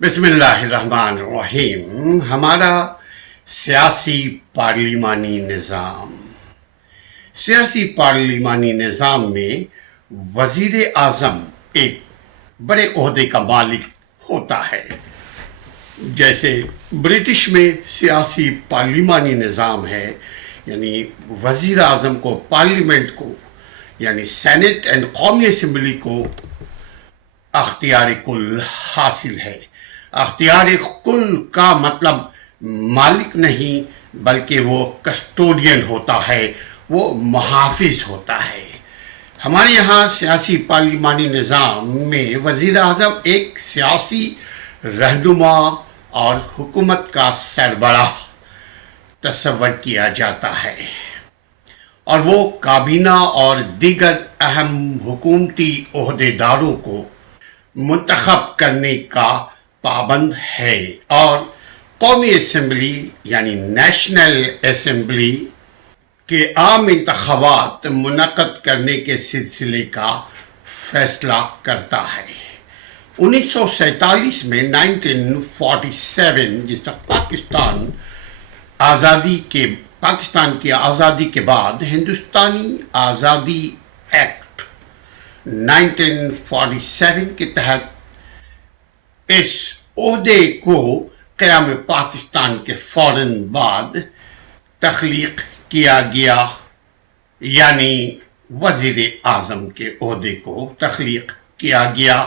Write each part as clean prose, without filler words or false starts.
بسم اللہ الرحمن الرحیم. ہمارا سیاسی پارلیمانی نظام میں وزیر اعظم ایک بڑے عہدے کا مالک ہوتا ہے. جیسے برٹش میں سیاسی پارلیمانی نظام ہے، یعنی وزیر اعظم کو پارلیمنٹ کو یعنی سینٹ اینڈ قومی اسمبلی کو اختیار کل حاصل ہے. اختیار کل کا مطلب مالک نہیں بلکہ وہ کسٹوڈین ہوتا ہے، وہ محافظ ہوتا ہے. ہمارے یہاں سیاسی پارلیمانی نظام میں وزیر اعظم ایک سیاسی رہنما اور حکومت کا سربراہ تصور کیا جاتا ہے، اور وہ کابینہ اور دیگر اہم حکومتی عہدیداروں کو منتخب کرنے کا پابند ہے، اور قومی اسمبلی یعنی نیشنل اسمبلی کے عام انتخابات منعقد کرنے کے سلسلے کا فیصلہ کرتا ہے. 1947 میں 1947 جس وقت پاکستان کی آزادی کے بعد ہندوستانی آزادی ایکٹ 1947 کے تحت اس عہدے کو قیام پاکستان کے فوراً بعد تخلیق کیا گیا، یعنی وزیر اعظم کے عہدے کو تخلیق کیا گیا.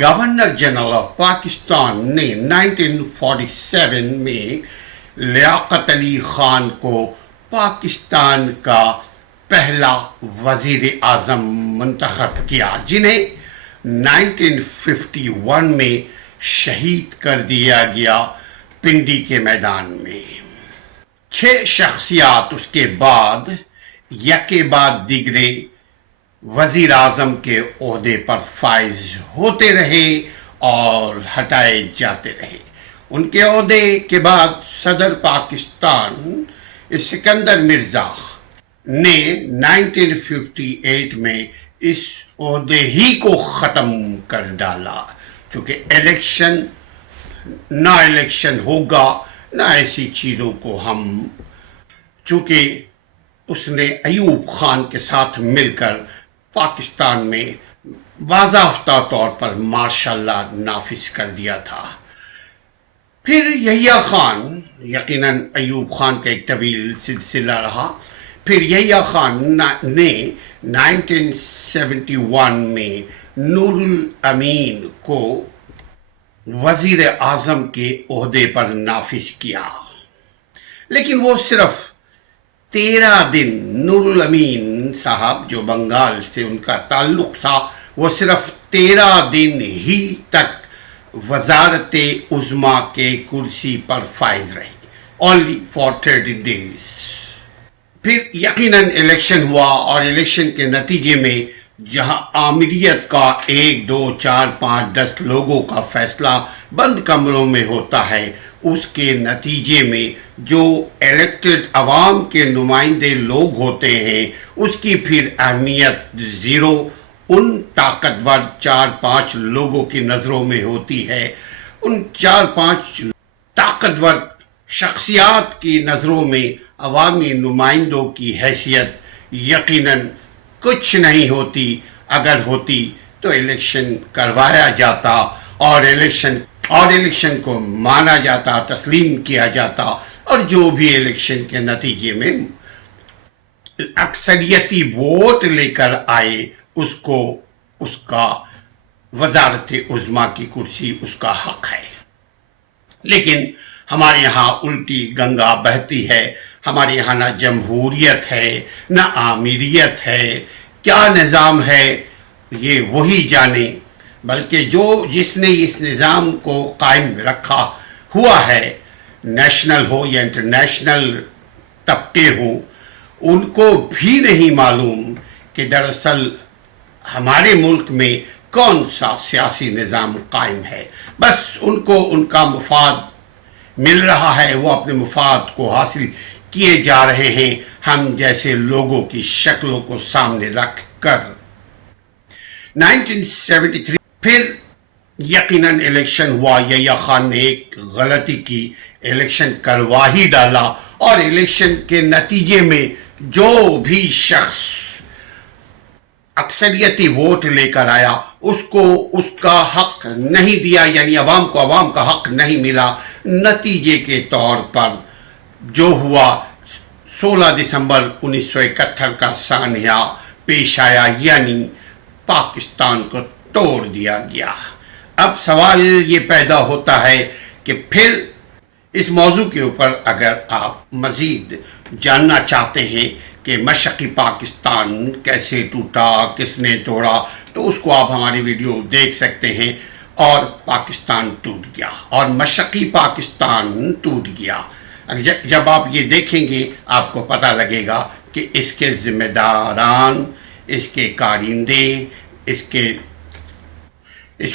گورنر جنرل آف پاکستان نے 1947 میں لیاقت علی خان کو پاکستان کا پہلا وزیر اعظم منتخب کیا، جنہیں 1951 میں شہید کر دیا گیا پنڈی کے میدان میں. 6 شخصیات اس کے بعد یکے بعد دیگرے وزیر اعظم کے عہدے پر فائز ہوتے رہے اور ہٹائے جاتے رہے. ان کے عہدے کے بعد صدر پاکستان اسکندر مرزا نے 1958 میں اس عہدے ہی کو ختم کر ڈالا، چونکہ نہ الیکشن ہوگا نہ ایسی چیزوں کو چونکہ اس نے ایوب خان کے ساتھ مل کر پاکستان میں باضابطہ طور پر مارشل لا نافذ کر دیا تھا. پھر یحییٰ خان، یقیناً ایوب خان کا ایک طویل سلسلہ رہا، پھر یحییٰ خان نے 1971 میں نور الامین کو وزیر اعظم کے عہدے پر نافذ کیا، لیکن وہ صرف 13 دن. نور الامین صاحب جو بنگال سے ان کا تعلق تھا، وہ صرف 13 دن ہی تک وزارت عظمیٰ کے کرسی پر فائز رہے، only for 30 days. پھر یقیناً الیکشن ہوا، اور الیکشن کے نتیجے میں جہاں آمریت کا 1 2 4 5 10 لوگوں کا فیصلہ بند کمروں میں ہوتا ہے، اس کے نتیجے میں جو الیکٹڈ عوام کے نمائندے لوگ ہوتے ہیں اس کی پھر اہمیت زیرو ان طاقتور 4-5 لوگوں کی نظروں میں ہوتی ہے. ان 4-5 طاقتور شخصیات کی نظروں میں عوامی نمائندوں کی حیثیت یقیناً کچھ نہیں ہوتی. اگر ہوتی تو الیکشن کروایا جاتا اور الیکشن کو مانا جاتا، تسلیم کیا جاتا، اور جو بھی الیکشن کے نتیجے میں اکثریتی ووٹ لے کر آئے اس کو اس کا وزارت عظمیٰ کی کرسی اس کا حق ہے. لیکن ہمارے یہاں الٹی گنگا بہتی ہے. ہمارے یہاں نہ جمہوریت ہے نہ آمیریت ہے. کیا نظام ہے یہ وہی جانے، بلکہ جس نے اس نظام کو قائم رکھا ہوا ہے، نیشنل ہو یا انٹرنیشنل طبقے ہوں، ان کو بھی نہیں معلوم کہ دراصل ہمارے ملک میں کون سا سیاسی نظام قائم ہے. بس ان کو ان کا مفاد مل رہا ہے، وہ اپنے مفاد کو حاصل کیے جا رہے ہیں ہم جیسے لوگوں کی شکلوں کو سامنے رکھ کر. 1973 پھر یقیناً الیکشن ہوا، یحییٰ خان نے ایک غلطی کی، الیکشن کروا ہی ڈالا، اور الیکشن کے نتیجے میں جو بھی شخص اکثریتی ووٹ لے کر آیا اس کو اس کا حق نہیں دیا، یعنی عوام کو عوام کا حق نہیں ملا۔ نتیجے کے طور پر جو ہوا 16 دسمبر 1971 کا سانحہ پیش آیا، یعنی پاکستان کو توڑ دیا گیا۔ اب سوال یہ پیدا ہوتا ہے کہ پھر اس موضوع کے اوپر اگر آپ مزید جاننا چاہتے ہیں کہ مشرقی پاکستان کیسے ٹوٹا، کس نے توڑا، تو اس کو آپ ہماری ویڈیو دیکھ سکتے ہیں۔ اور پاکستان ٹوٹ گیا اور مشرقی پاکستان ٹوٹ گیا۔ جب آپ یہ دیکھیں گے آپ کو پتہ لگے گا کہ اس کے ذمہ داران، اس کے کارندے، اس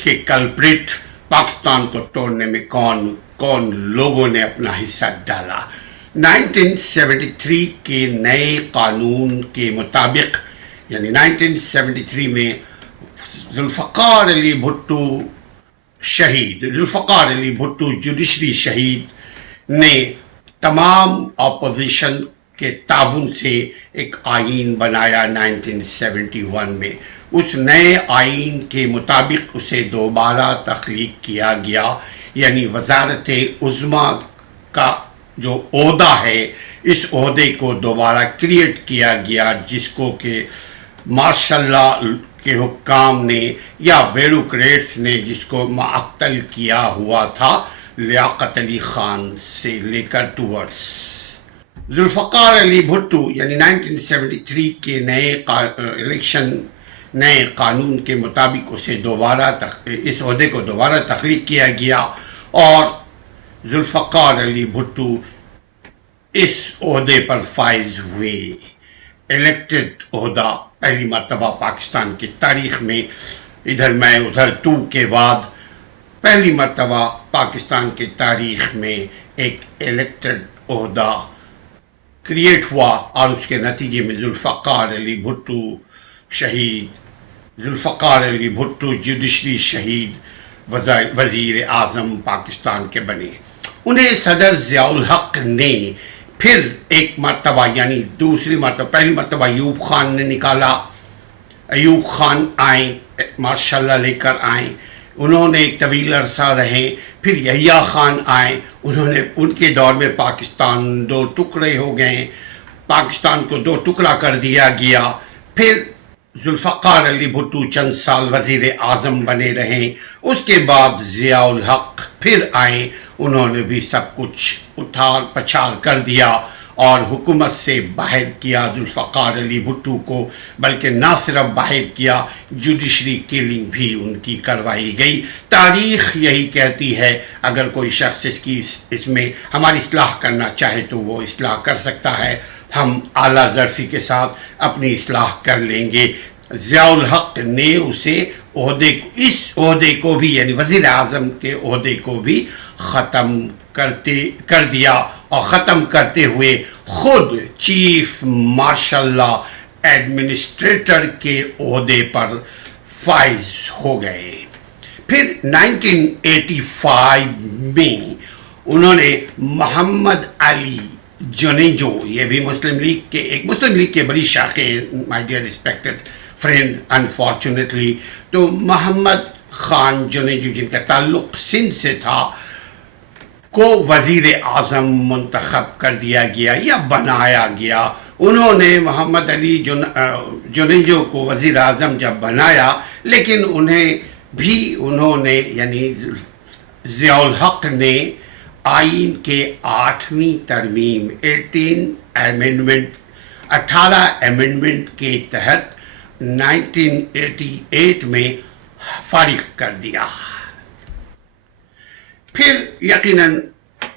کے کلپریٹ، پاکستان کو توڑنے میں کون لوگوں نے اپنا حصہ ڈالا۔ 1973 کے نئے قانون کے مطابق، یعنی 1973 میں ذوالفقار علی بھٹو جوڈیشری شہید نے تمام اپوزیشن کے تعاون سے ایک آئین بنایا 1971 میں۔ اس نئے آئین کے مطابق اسے دوبارہ تخلیق کیا گیا، یعنی وزارت عظمیٰ کا جو عہدہ ہے، اس عہدے کو دوبارہ کریٹ کیا گیا، جس کو کہ ماشاء اللہ کے حکام نے یا بیوروکریٹس نے جس کو معطل کیا ہوا تھا لیاقت علی خان سے لے کر ٹورڈز ذوالفقار علی بھٹو، یعنی 1973 کے نئے قانون کے مطابق اسے اس عہدے کو دوبارہ تخلیق کیا گیا، اور ذوالفقار علی بھٹو اس عہدے پر فائز ہوئے۔ الیکٹڈ عہدہ پہلی مرتبہ پاکستان کی تاریخ میں، ادھر میں ادھر تو کے بعد پہلی مرتبہ پاکستان کی تاریخ میں ایک الیکٹڈ عہدہ کریٹ ہوا، اور اس کے نتیجے میں ذوالفقار علی بھٹو شہید، ذوالفقار علی بھٹو جوڈیشری شہید وزیر اعظم پاکستان کے بنے۔ انہیں صدر ضیاء الحق نے پھر ایک مرتبہ، یعنی دوسری مرتبہ، پہلی مرتبہ ایوب خان نے نکالا۔ ایوب خان آئیں، ماشاء اللہ لے کر آئیں، انہوں نے ایک طویل عرصہ رہے۔ پھر یحییٰ خان آئے، ان کے دور میں پاکستان دو ٹکڑے ہو گئے، پاکستان کو دو ٹکڑا کر دیا گیا۔ پھر ذوالفقار علی بھٹو چند سال وزیر اعظم بنے رہے، اس کے بعد ضیاء الحق پھر آئے، انہوں نے بھی سب کچھ اتار پچھار کر دیا اور حکومت سے باہر کیا ذوالفقار علی بھٹو کو، بلکہ نہ صرف باہر کیا، جوڈیشری کلنگ بھی ان کی کروائی گئی۔ تاریخ یہی کہتی ہے اگر کوئی شخص اس میں ہماری اصلاح کرنا چاہے تو وہ اصلاح کر سکتا ہے، ہم اعلیٰ ظرفی کے ساتھ اپنی اصلاح کر لیں گے۔ ضیاء الحق نے اس عہدے کو بھی، یعنی وزیر اعظم کے عہدے کو بھی ختم کر دیا، اور ختم کرتے ہوئے خود چیف مارشل ایڈمنسٹریٹر کے عہدے پر فائز ہو گئے۔ پھر 1985 میں انہوں نے محمد علی جنیجو، یہ بھی مسلم لیگ کے بڑی شاخیں، my dear respected friend, unfortunately تو محمد خان جنیجو، جن کا تعلق سندھ سے تھا، کو وزیر اعظم منتخب کر دیا گیا یا بنایا گیا۔ انہوں نے محمد علی جنیجو کو وزیر اعظم جب بنایا، لیکن انہوں نے یعنی ضیاء الحق نے آئین کے 8ویں ترمیم 18 امینڈمنٹ کے تحت 1988 میں فارغ کر دیا۔ پھر یقیناً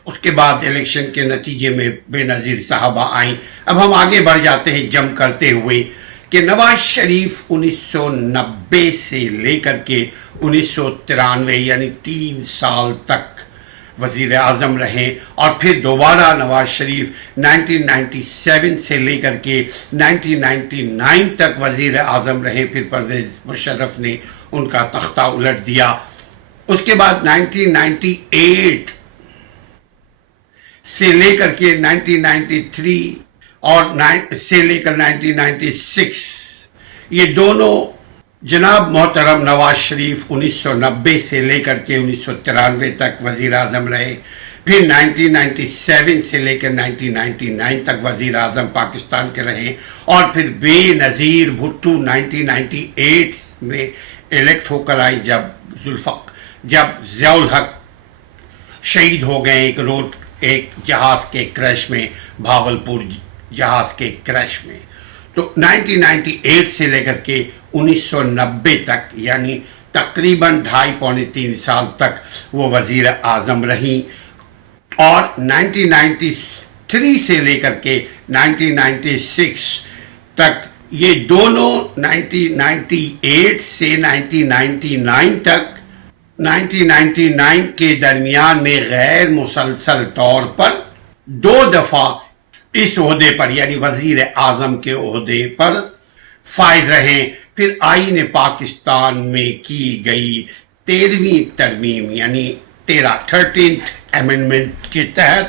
اس کے بعد الیکشن کے نتیجے میں بے نظیر صحابہ آئیں۔ اب ہم آگے بڑھ جاتے ہیں جم کرتے ہوئے کہ نواز شریف 1990 سے لے کر کے 1993 یعنی 3 سال تک وزیر اعظم رہے، اور پھر دوبارہ نواز شریف 1997 سے لے کر کے 1999 تک وزیر اعظم رہے۔ پھر پرویز مشرف نے ان کا تختہ الٹ دیا۔ اس کے بعد 1998 سے لے کر کے 1993 اور سے لے کر 1996 یہ دونوں جناب محترم نواز شریف 1990 سے لے کر کے 1993 تک وزیر اعظم رہے، پھر 1997 سے لے کر 1999 تک وزیر اعظم پاکستان کے رہے، اور پھر بے نظیر بھٹو 1998 میں الیکٹ ہو کر آئی جب ضیاء الحق شہید ہو گئے ایک جہاز کے کریش میں، بھاولپور جہاز کے کریش میں۔ تو 1998 سے لے کر کے 1990 تک یعنی تقریباً 2.5-3 سال تک وہ وزیر اعظم رہیں، اور 1993 سے لے کر کے 1996 تک یہ دونوں 1998 سے 1999 تک 1999 کے درمیان میں غیر مسلسل طور پر 2 دفعہ اس عہدے پر یعنی وزیر اعظم کے عہدے پر فائز رہے۔ پھر آئین پاکستان میں کی گئی 13ویں ترمیم یعنی 13th امینڈمنٹ کے تحت،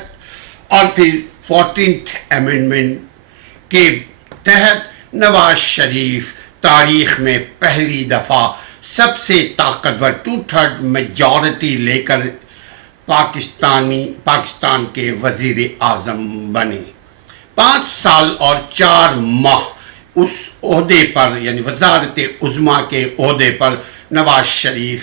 اور پھر 14th امینڈمنٹ کے تحت نواز شریف تاریخ میں پہلی دفعہ سب سے طاقتور 2/3 میجورٹی لے کر پاکستان کے وزیر اعظم بنے۔ 5 سال اور 4 ماہ اس عہدے پر یعنی وزارت عظمیٰ کے عہدے پر نواز شریف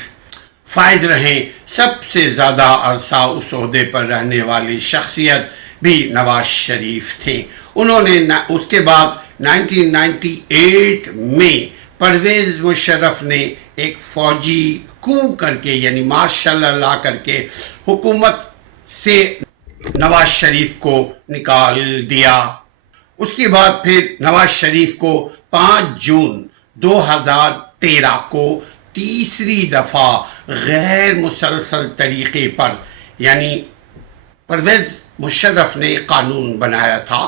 فائز رہے۔ سب سے زیادہ عرصہ اس عہدے پر رہنے والی شخصیت بھی نواز شریف تھے۔ انہوں نے اس کے بعد 1998 میں پرویز مشرف نے ایک فوجی کو کر کے یعنی مارشل لا کر کے حکومت سے نواز شریف کو نکال دیا۔ اس کے بعد پھر نواز شریف کو 5 جون 2013 کو تیسری دفعہ غیر مسلسل طریقے پر یعنی پرویز مشرف نے قانون بنایا تھا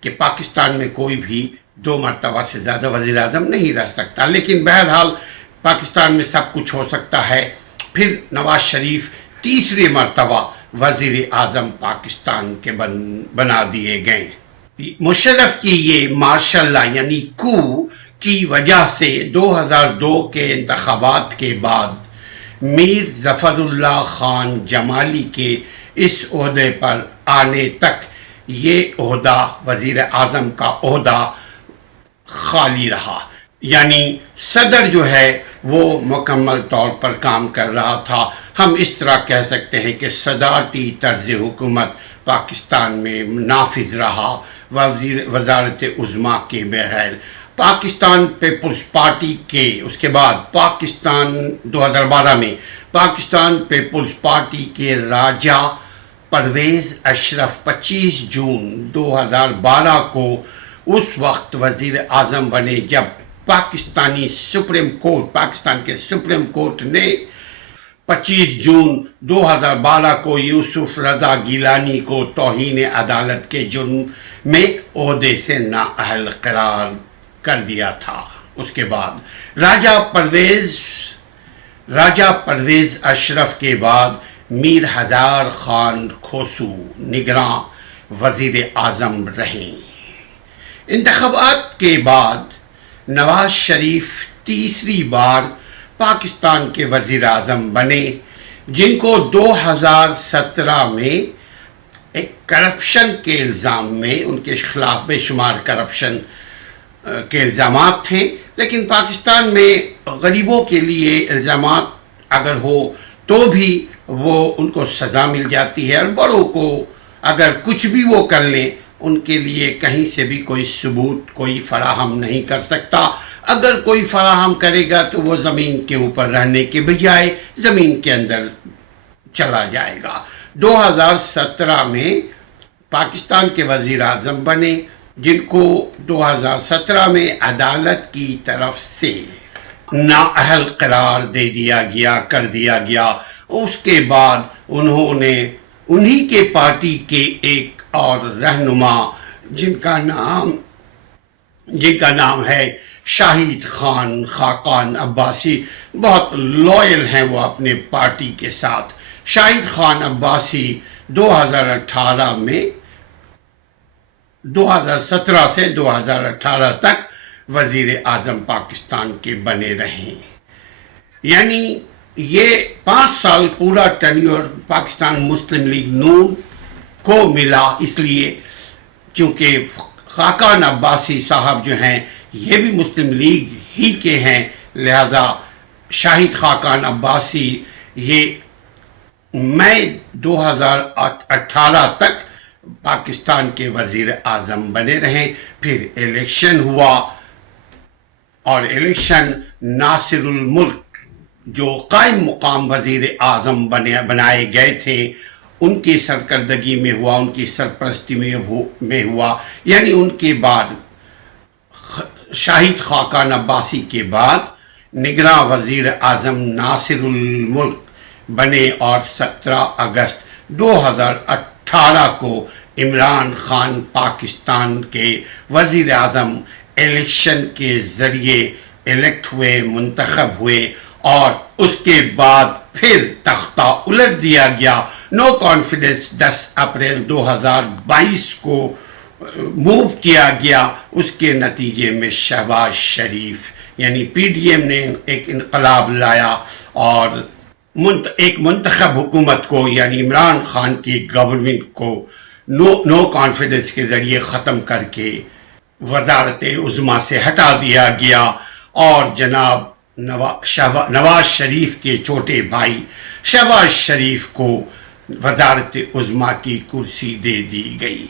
کہ پاکستان میں کوئی بھی 2 مرتبہ سے زیادہ وزیر اعظم نہیں رہ سکتا، لیکن بہرحال پاکستان میں سب کچھ ہو سکتا ہے۔ پھر نواز شریف تیسری مرتبہ وزیر اعظم پاکستان کے بنا دیے گئے۔ مشرف کی یہ مارشل لا یعنی کو کی وجہ سے 2002 کے انتخابات کے بعد میر ظفر اللہ خان جمالی کے اس عہدے پر آنے تک یہ عہدہ وزیر اعظم کا عہدہ خالی رہا، یعنی صدر جو ہے وہ مکمل طور پر کام کر رہا تھا۔ ہم اس طرح کہہ سکتے ہیں کہ صدارتی طرز حکومت پاکستان میں نافذ رہا وزارت عظمیٰ کے بغیر۔ پاکستان پیپلز پارٹی کے اس کے بعد 2012 میں پاکستان پیپلز پارٹی کے راجہ پرویز اشرف 25 جون 2012 کو اس وقت وزیر اعظم بنے جب پاکستان کے سپریم کورٹ نے 25 جون 2012 کو یوسف رضا گیلانی کو توہین عدالت کے جرم میں عہدے سے نااہل قرار کر دیا تھا۔ اس کے بعد راجہ پرویز اشرف کے بعد میر ہزار خان کھوسو نگراں وزیر اعظم رہیں۔ انتخابات کے بعد نواز شریف تیسری بار پاکستان کے وزیر اعظم بنے، جن کو 2017 میں ایک کرپشن کے الزام میں ان کے خلاف بے شمار کرپشن کے الزامات تھے، لیکن پاکستان میں غریبوں کے لیے الزامات اگر ہو تو بھی وہ ان کو سزا مل جاتی ہے، اور بڑوں کو اگر کچھ بھی وہ کر لیں ان کے لیے کہیں سے بھی کوئی ثبوت کوئی فراہم نہیں کر سکتا۔ اگر کوئی فراہم کرے گا تو وہ زمین کے اوپر رہنے کے بجائے زمین کے اندر چلا جائے گا۔ 2017 میں پاکستان کے وزیر اعظم بنے، جن کو 2017 میں عدالت کی طرف سے نااہل قرار کر دیا گیا۔ اس کے بعد انہوں نے انہی کے پارٹی کے ایک اور رہنما جن کا نام ہے شاہد خان خاقان عباسی بہت لوئل ہیں وہ اپنے پارٹی کے ساتھ. شاہد خان عباسی 2018 میں 2017 سے 2018 تک وزیر اعظم پاکستان کے بنے رہے. یعنی یہ 5 سال پورا ٹینیور پاکستان مسلم لیگ نون کو ملا، اس لیے کیونکہ خاقان عباسی صاحب جو ہیں یہ بھی مسلم لیگ ہی کے ہیں، لہذا شاہد خاقان عباسی یہ مئی 2018 تک پاکستان کے وزیر اعظم بنے رہے. پھر الیکشن ہوا اور الیکشن ناصر الملک جو قائم مقام وزیر اعظم بنائے گئے تھے ان کی سرکردگی میں ہوا، ان کی سرپرستی میں ہوا. یعنی ان کے بعد شاہد خاقان عباسی کے بعد نگراں وزیر اعظم ناصر الملک بنے اور 17 اگست 2018 کو عمران خان پاکستان کے وزیر اعظم الیکشن کے ذریعے الیکٹ ہوئے، منتخب ہوئے، اور اس کے بعد پھر تختہ الٹ دیا گیا. نو کانفیڈنس 10 اپریل 2022 کو موو کیا گیا. اس کے نتیجے میں شہباز شریف یعنی پی ڈی ایم نے ایک انقلاب لایا اور ایک منتخب حکومت کو یعنی عمران خان کی گورنمنٹ کو نو کانفیڈنس کے ذریعے ختم کر کے وزارت عظمیٰ سے ہٹا دیا گیا اور جناب نواز شریف کے چھوٹے بھائی شہباز شریف کو وزارت عظمیٰ کی کرسی دے دی گئی.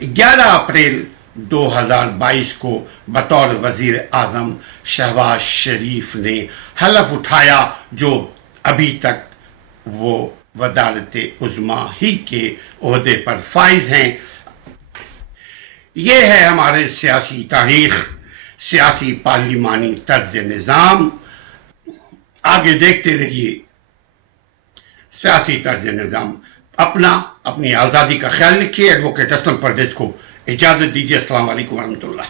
11 اپریل 2022 کو بطور وزیر اعظم شہباز شریف نے حلف اٹھایا، جو ابھی تک وہ وزارت عظمیٰ ہی کے عہدے پر فائز ہیں. یہ ہے ہمارے سیاسی تاریخ، سیاسی پارلیمانی طرز نظام. آگے دیکھتے رہیے سیاسی طرز نظام. اپنی آزادی کا خیال رکھیے. ایڈوکیٹ اسلم پرویز کو اجازت دیجیے. السلام علیکم ورحمۃ اللہ.